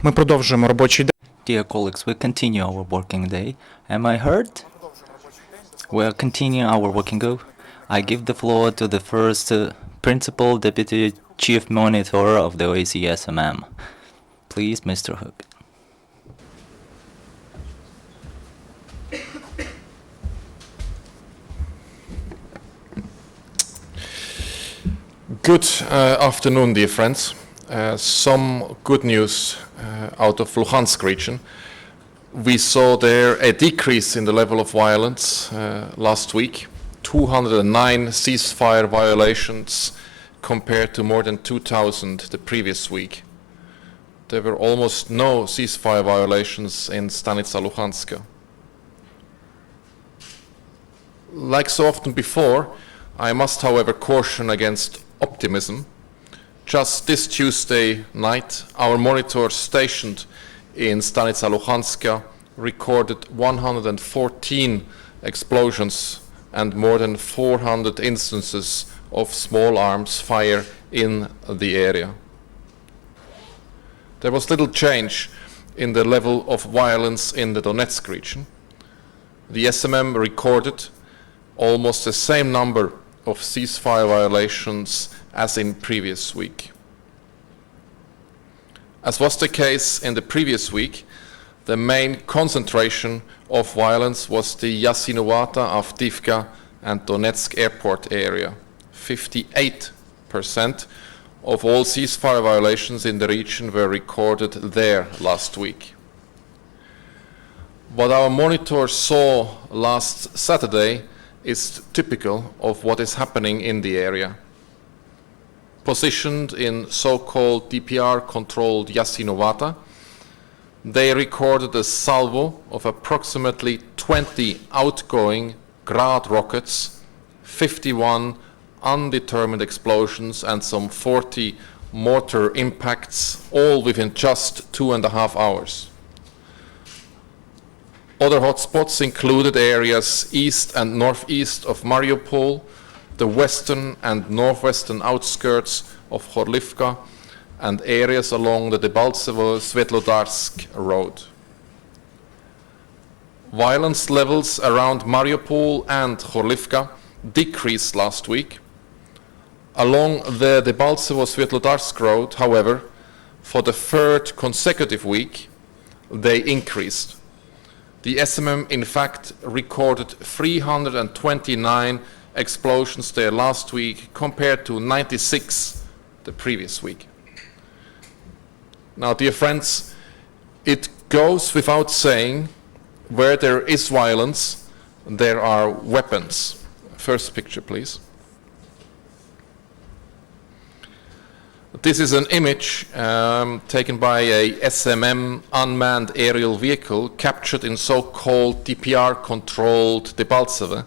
Ми продовжуємо робочий день. Dear colleagues, we continue our working day. Am I heard? We are continuing our working day. I give the floor to the first Principal Deputy Chief Monitor of the OSCE SMM. Please, Mr. Hook. Good afternoon, dear friends. Some good news out of Luhansk region. We saw there a decrease in the level of violence last week. 209 ceasefire violations compared to more than 2,000 the previous week. There were almost no ceasefire violations in Stanitsa Luhanska. Like so often before, I must, however, caution against optimism. Just this Tuesday night, our monitors stationed in Stanitsa Luhanska recorded 114 explosions and more than 400 instances of small arms fire in the area. There was little change in the level of violence in the Donetsk region. The SMM recorded almost the same number of ceasefire violations as in previous week. As was the case in the previous week, the main concentration of violence was the Yasinovata, Avdiivka and Donetsk airport area. 58% of all ceasefire violations in the region were recorded there last week. What our monitors saw last Saturday is typical of what is happening in the area. Positioned in so-called DPR-controlled Yasinovata, they recorded a salvo of approximately 20 outgoing Grad rockets, 51 undetermined explosions and some 40 mortar impacts, all within just 2.5 hours. Other hotspots included areas east and northeast of Mariupol, the western and northwestern outskirts of Khorlivka, and areas along the Debaltsevo-Svetlodarsk road. Violence levels around Mariupol and Khorlivka decreased last week. Along the Debaltsevo-Svetlodarsk road, however, for the third consecutive week, they increased. The SMM, in fact, recorded 329 explosions there last week compared to 96 the previous week. Now, dear friends, it goes without saying, where there is violence, there are weapons. First picture, please. This is an image taken by a SMM unmanned aerial vehicle captured in so-called DPR-controlled Debaltseve.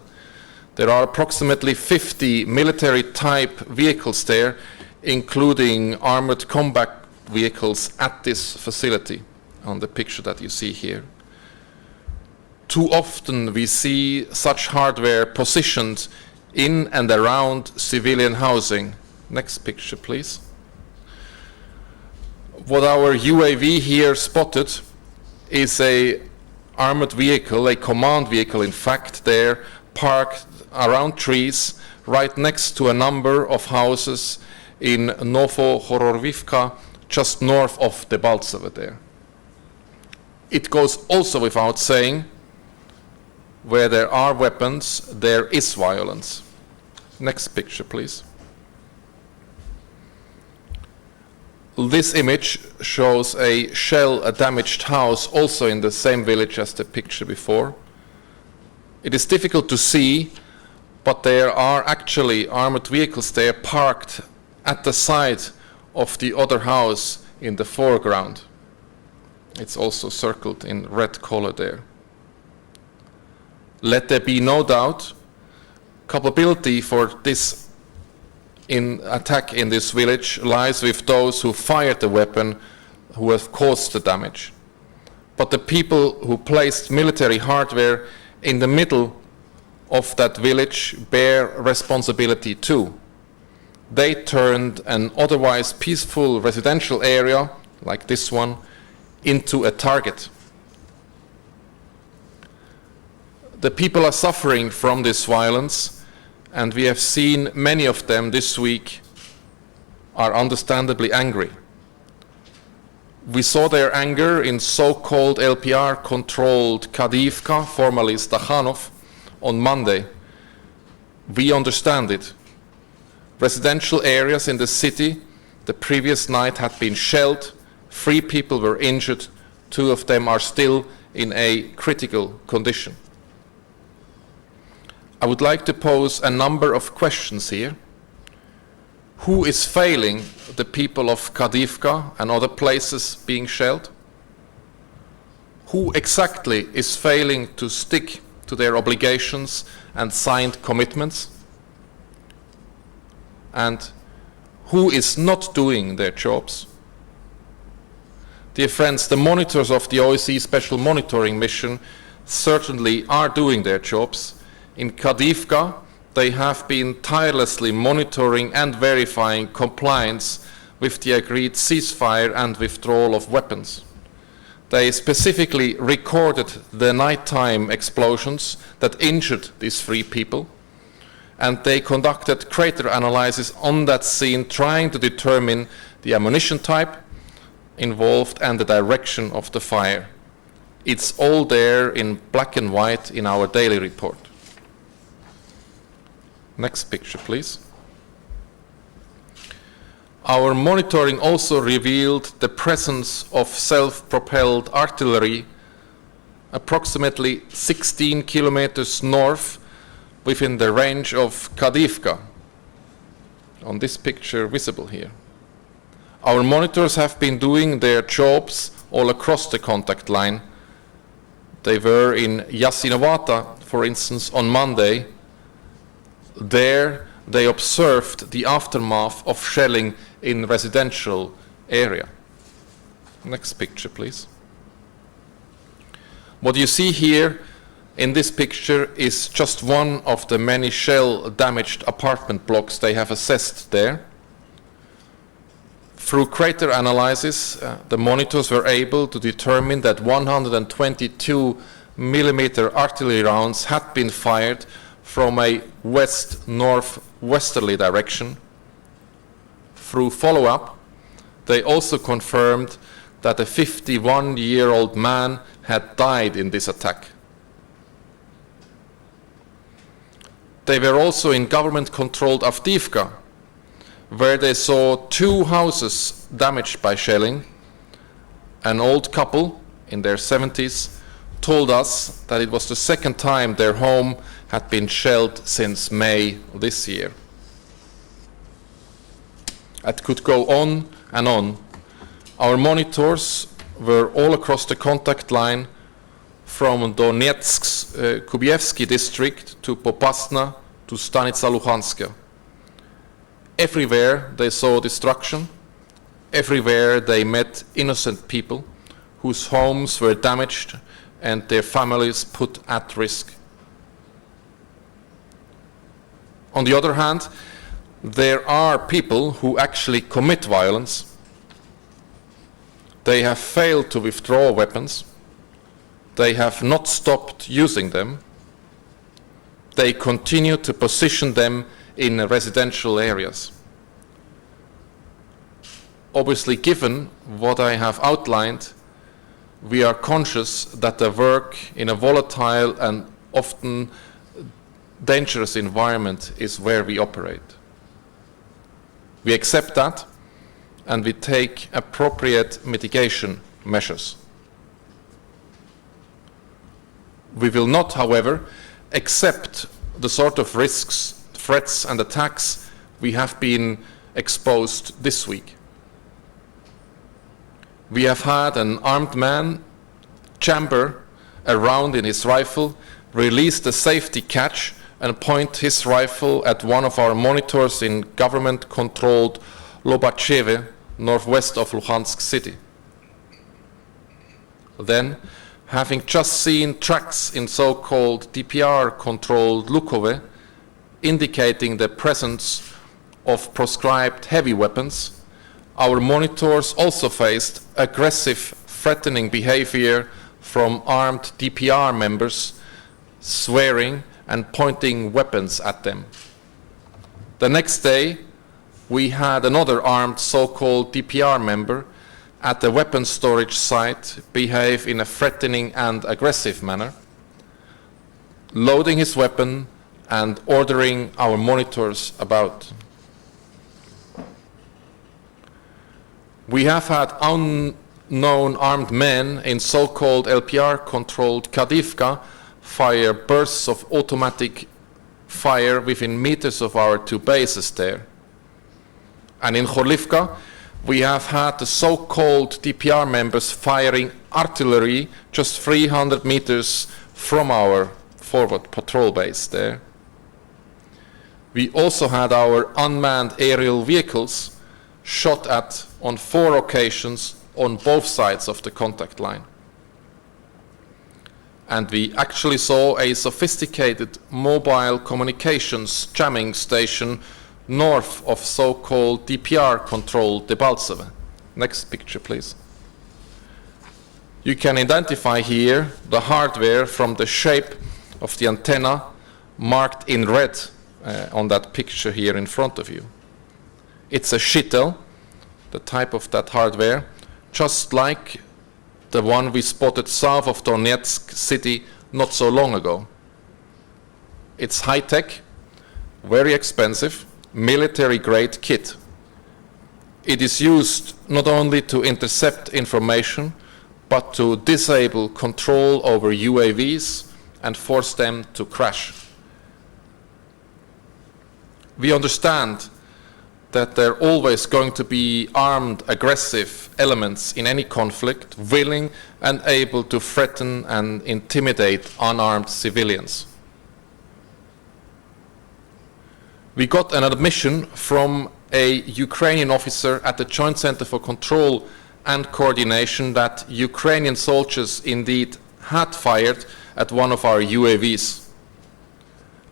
There are approximately 50 military-type vehicles there, including armored combat vehicles at this facility on the picture that you see here. Too often we see such hardware positioned in and around civilian housing. Next picture, please. What our UAV here spotted is a armored vehicle, a command vehicle in fact, there parked around trees right next to a number of houses in Novo-Hororivka, just north of Debaltseve there. It goes also without saying, where there are weapons, there is violence. Next picture, please. This image shows a shell-damaged house also in the same village as the picture before. It is difficult to see, but there are actually armored vehicles there parked at the side of the other house in the foreground. It's also circled in red color there. Let there be no doubt, culpability for this attack in this village lies with those who fired the weapon, who have caused the damage. But the people who placed military hardware in the middle of that village bear responsibility too. They turned an otherwise peaceful residential area, like this one, into a target. The people are suffering from this violence, and we have seen many of them this week are understandably angry. We saw their anger in so-called LPR-controlled Kadivka, formerly Stakhanov, on Monday. We understand it. Residential areas in the city the previous night had been shelled, 3 people were injured, 2 of them are still in a critical condition. I would like to pose a number of questions here. Who is failing the people of Kadivka and other places being shelled? Who exactly is failing to stick to their obligations and signed commitments? And who is not doing their jobs? Dear friends, the monitors of the OSCE Special Monitoring Mission certainly are doing their jobs. In Kadivka, they have been tirelessly monitoring and verifying compliance with the agreed ceasefire and withdrawal of weapons. They specifically recorded the nighttime explosions that injured these 3 people, and they conducted crater analysis on that scene, trying to determine the ammunition type involved and the direction of the fire. It's all there in black and white in our daily report. Next picture, please. Our monitoring also revealed the presence of self-propelled artillery approximately 16 kilometers north within the range of Kadivka, on this picture visible here. Our monitors have been doing their jobs all across the contact line. They were in Yasinovata, for instance, on Monday. There they observed the aftermath of shelling in residential area. Next picture, please. What you see here in this picture is just one of the many shell-damaged apartment blocks they have assessed there. Through crater analysis, the monitors were able to determine that 122 millimeter artillery rounds had been fired from a west-northwesterly direction. Through follow-up, they also confirmed that a 51-year-old man had died in this attack. They were also in government-controlled Avdiivka, where they saw 2 houses damaged by shelling. An old couple in their 70s told us that it was the 2nd time their home had been shelled since May this year. It could go on and on. Our monitors were all across the contact line from Donetsk's Kubievsky district to Popasna to Stanica Luhanska. Everywhere they saw destruction, everywhere they met innocent people whose homes were damaged and their families put at risk. On the other hand, there are people who actually commit violence. They have failed to withdraw weapons. They have not stopped using them. They continue to position them in residential areas. Obviously, given what I have outlined, we are conscious that the work in a volatile and often dangerous environment is where we operate. We accept that, and we take appropriate mitigation measures. We will not, however, accept the sort of risks, threats, and attacks we have been exposed this week. We have had an armed man chamber a round in his rifle, release the safety catch, and point his rifle at one of our monitors in government-controlled Lobacheve, northwest of Luhansk city. Then, having just seen tracks in so-called DPR-controlled Lukove, indicating the presence of proscribed heavy weapons, our monitors also faced aggressive threatening behavior from armed DPR members, swearing and pointing weapons at them. The next day, we had another armed so-called DPR member at the weapons storage site behave in a threatening and aggressive manner, loading his weapon and ordering our monitors about. We have had unknown armed men in so-called LPR-controlled Kadivka fire bursts of automatic fire within meters of our two bases there. And in Chorlivka, we have had the so-called DPR members firing artillery just 300 meters from our forward patrol base there. We also had our unmanned aerial vehicles shot at on 4 occasions on both sides of the contact line. And we actually saw a sophisticated mobile communications jamming station north of so-called DPR-controlled Debaltseve. Next picture, please. You can identify here the hardware from the shape of the antenna marked in red on that picture here in front of you. It's a shittel, the type of that hardware, just like the one we spotted south of Donetsk city not so long ago. It's high-tech, very expensive, military-grade kit. It is used not only to intercept information, but to disable control over UAVs and force them to crash. We understand that there are always going to be armed, aggressive elements in any conflict, willing and able to threaten and intimidate unarmed civilians. We got an admission from a Ukrainian officer at the Joint Center for Control and Coordination that Ukrainian soldiers indeed had fired at one of our UAVs.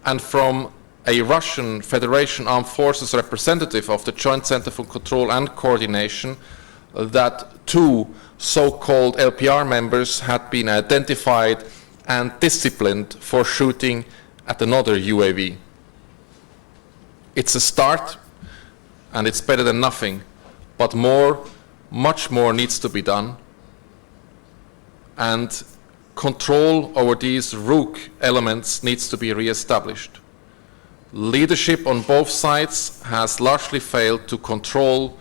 And from a Russian Federation Armed Forces representative of the Joint Center for Control and Coordination that 2 so-called LPR members had been identified and disciplined for shooting at another UAV. It's a start, and it's better than nothing, but much more needs to be done. And control over these rogue elements needs to be re-established. Leadership on both sides has largely failed to control,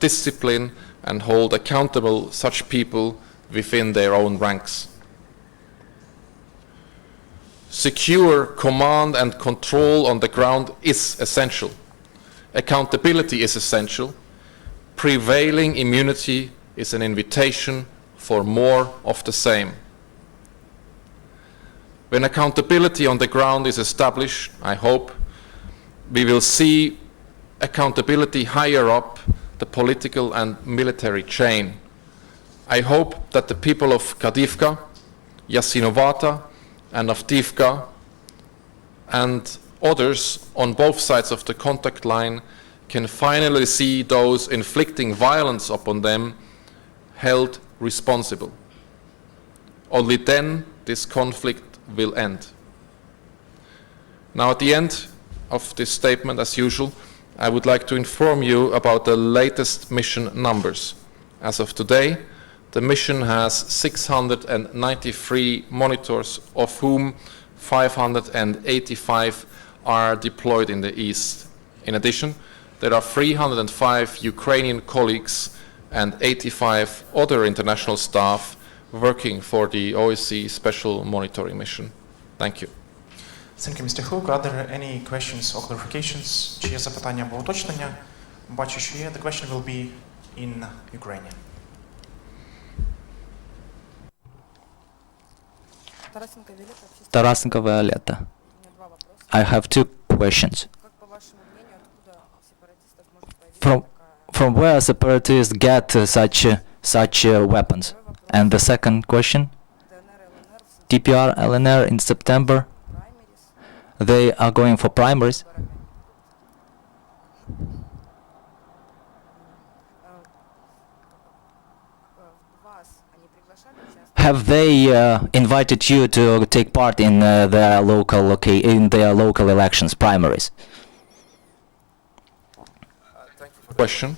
discipline, and hold accountable such people within their own ranks. Secure command and control on the ground is essential. Accountability is essential. Prevailing immunity is an invitation for more of the same. When accountability on the ground is established, I hope, we will see accountability higher up the political and military chain. I hope that the people of Kadivka, Yasinovata, and Avdiivka, and others on both sides of the contact line can finally see those inflicting violence upon them held responsible. Only then this conflict will end. Now, at the end of this statement, as usual, I would like to inform you about the latest mission numbers. As of today, the mission has 693 monitors, of whom 585 are deployed in the east. In addition, there are 305 Ukrainian colleagues and 85 other international staff working for the OSCE Special Monitoring Mission. Thank you. Thank you, Mr. Hook. Are there any questions or clarifications? Чи є запитання або уточнення? Бачу, що є. The question will be in Ukrainian. Tarasенko Violetta. I have 2 questions. From where separatists get such weapons? And the second question, DPR, LNR in September, they are going for primaries. Have they invited you to take part in their local elections, primaries? Question.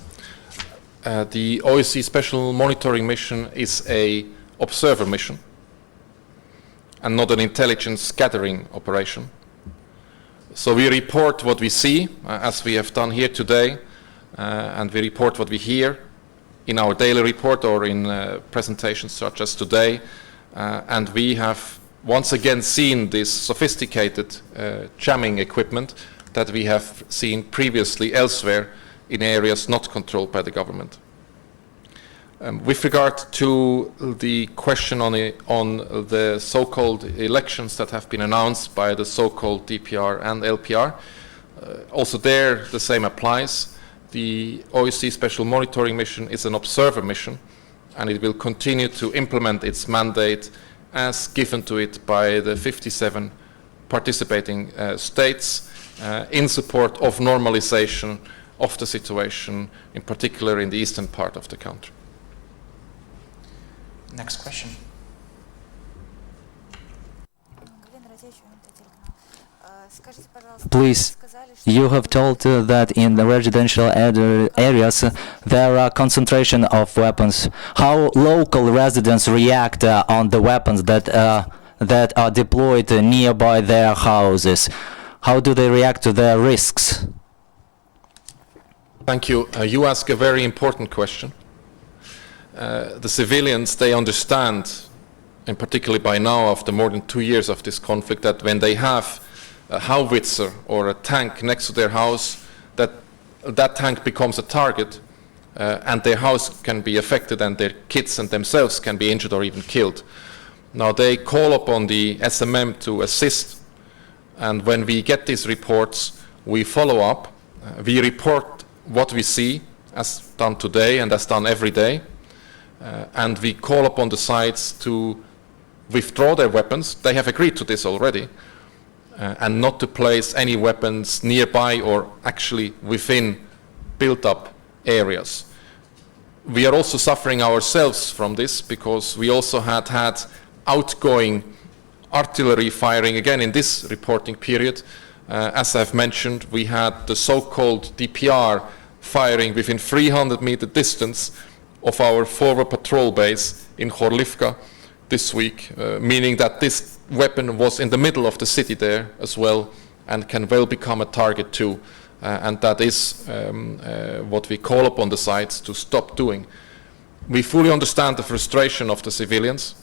The OSCE Special Monitoring Mission is a observer mission and not an intelligence gathering operation. So we report what we see, as we have done here today, and we report what we hear in our daily report or in presentations such as today. And we have once again seen this sophisticated jamming equipment that we have seen previously elsewhere in areas not controlled by the government. With regard to the question on the so-called elections that have been announced by the so-called DPR and LPR, also there the same applies. The OSCE Special Monitoring Mission is an observer mission, and it will continue to implement its mandate as given to it by the 57 participating states in support of normalization of the situation, in particular in the eastern part of the country. Next question. Please, you have told that in the residential areas there are concentration of weapons. How local residents react on the weapons that are deployed nearby their houses? How do they react to their risks? Thank you. You ask a very important question. The civilians, they understand, and particularly by now after more than 2 years of this conflict, that when they have a howitzer or a tank next to their house, that tank becomes a target and their house can be affected and their kids and themselves can be injured or even killed. Now they call upon the SMM to assist, and when we get these reports, we follow up. We report what we see, as done today and as done every day, and we call upon the sites to withdraw their weapons. They have agreed to this already, and not to place any weapons nearby or actually within built-up areas. We are also suffering ourselves from this because we also had outgoing artillery firing again in this reporting period. As I've mentioned, we had the so-called DPR firing within 300-meter distance of our forward patrol base in Horlivka this week, meaning that this weapon was in the middle of the city there as well and can well become a target too. And that is what we call upon the sites to stop doing. We fully understand the frustration of the civilians.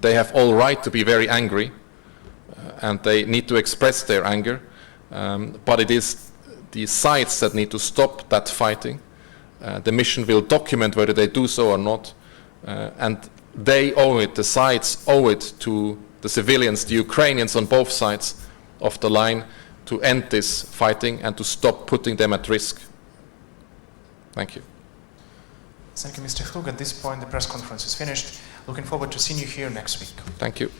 They have all right to be very angry, and they need to express their anger, but it is the sites that need to stop that fighting. The mission will document whether they do so or not, and they owe it, the sites owe it to the civilians, the Ukrainians on both sides of the line, to end this fighting and to stop putting them at risk. Thank you. Thank you, Mr. Hug. At this point, the press conference is finished. Looking forward to seeing you here next week. Thank you.